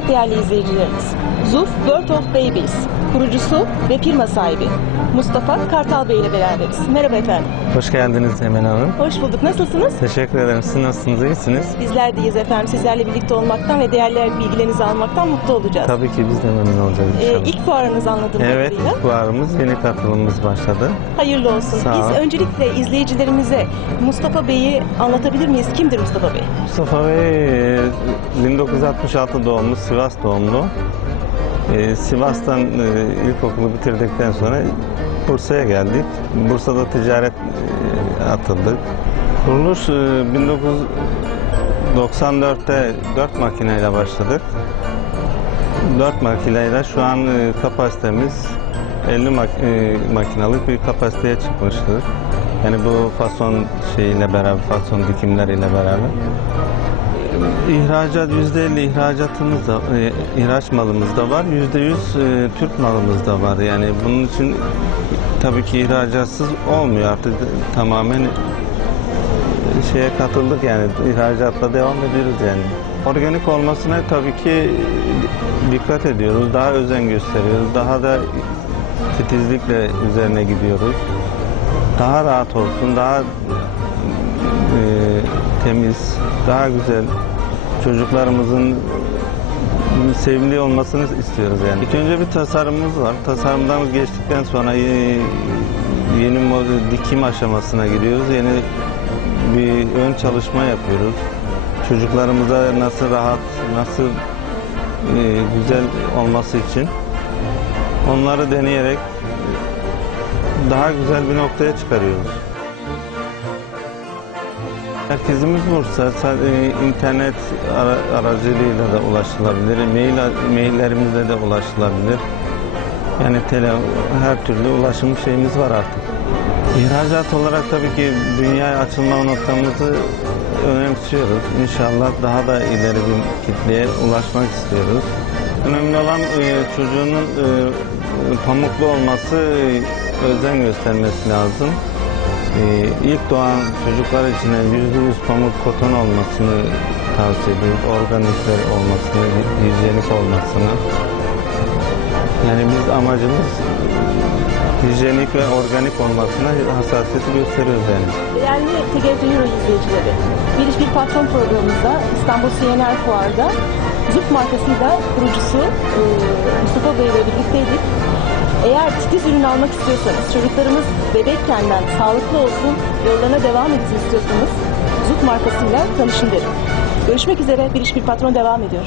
Evet değerli izleyicilerimiz, Zuf World of Babies kurucusu ve firma sahibi Mustafa Kartal Bey ile beraberiz. Merhaba efendim. Hoş geldiniz Emel Hanım. Hoş bulduk. Nasılsınız? Teşekkür ederim. Siz nasılsınız? İyisiniz? Bizler deyiz efendim. Sizlerle birlikte olmaktan ve değerli bilgilerinizi almaktan mutlu olacağız. Tabii ki biz de memnun olacağız Ee, inşallah. ilk fuarınız anladığım evet, kadarıyla. ilk fuarımız, yeni katılımımız başladı. Hayırlı olsun. Sağ ol. Biz öncelikle izleyicilerimize Mustafa Bey'i anlatabilir miyiz? Kimdir Mustafa Bey? Mustafa Bey, e, 1966 doğumlu, Sivas doğumlu. E, Sivas'tan e, ilkokulu bitirdikten sonra Bursa'ya geldik. Bursa'da ticaret e, atıldık. Kuruluş e, 1994'te 4 makineyle başladık. 4 makineyle şu an e, kapasitemiz 50 mak- e, makinalık bir kapasiteye çıkmıştır. Yani bu fason şeyiyle beraber, fason dikimleriyle beraber. İhracat %50 ihracatımız da, e, ihraç malımız da var. %100 e, Türk malımız da var. Yani bunun için tabii ki ihracatsız olmuyor artık tamamen şeye katıldık yani ihracatla devam ediyoruz yani. Organik olmasına tabii ki dikkat ediyoruz. Daha özen gösteriyoruz. Daha da titizlikle üzerine gidiyoruz. Daha rahat olsun, daha e, temiz, daha güzel çocuklarımızın sevimli olmasını istiyoruz yani. İlk önce bir tasarımımız var. Tasarımdan geçtikten sonra yeni model dikim aşamasına giriyoruz. Yeni bir ön çalışma yapıyoruz. Çocuklarımıza nasıl rahat, nasıl e, güzel olması için onları deneyerek daha güzel bir noktaya çıkarıyoruz. Merkezimiz Bursa, sa- e, internet ara- aracılığıyla da ulaşılabilir, mail maillerimizle de ulaşılabilir. Yani tele, her türlü ulaşım şeyimiz var artık. İhracat olarak tabii ki dünyaya açılma noktamızı önemsiyoruz. İnşallah daha da ileri bir kitleye ulaşmak istiyoruz. Önemli olan e, çocuğunun e, pamuklu olması, özen göstermesi lazım. E, ilk doğan çocuklar için yüzde yüz pamuk koton olmasını tavsiye ediyoruz. Organikler olmasını, hijyenik olmasını. Yani biz amacımız hijyenik ve organik olmasına hassasiyeti gösteriyoruz yani. Değerli TGRT Euro izleyicileri, Bir İş Bir Patron programımızda İstanbul CNR Fuar'da Zuf markasıyla kurucusu e, Mustafa Bey ile birlikteydik. Eğer titiz ürün almak istiyorsanız, çocuklarımız bebekkenden sağlıklı olsun, yollarına devam etsin istiyorsanız Zuf markasıyla tanışın derim. Görüşmek üzere, Bir İş Bir Patron devam ediyor.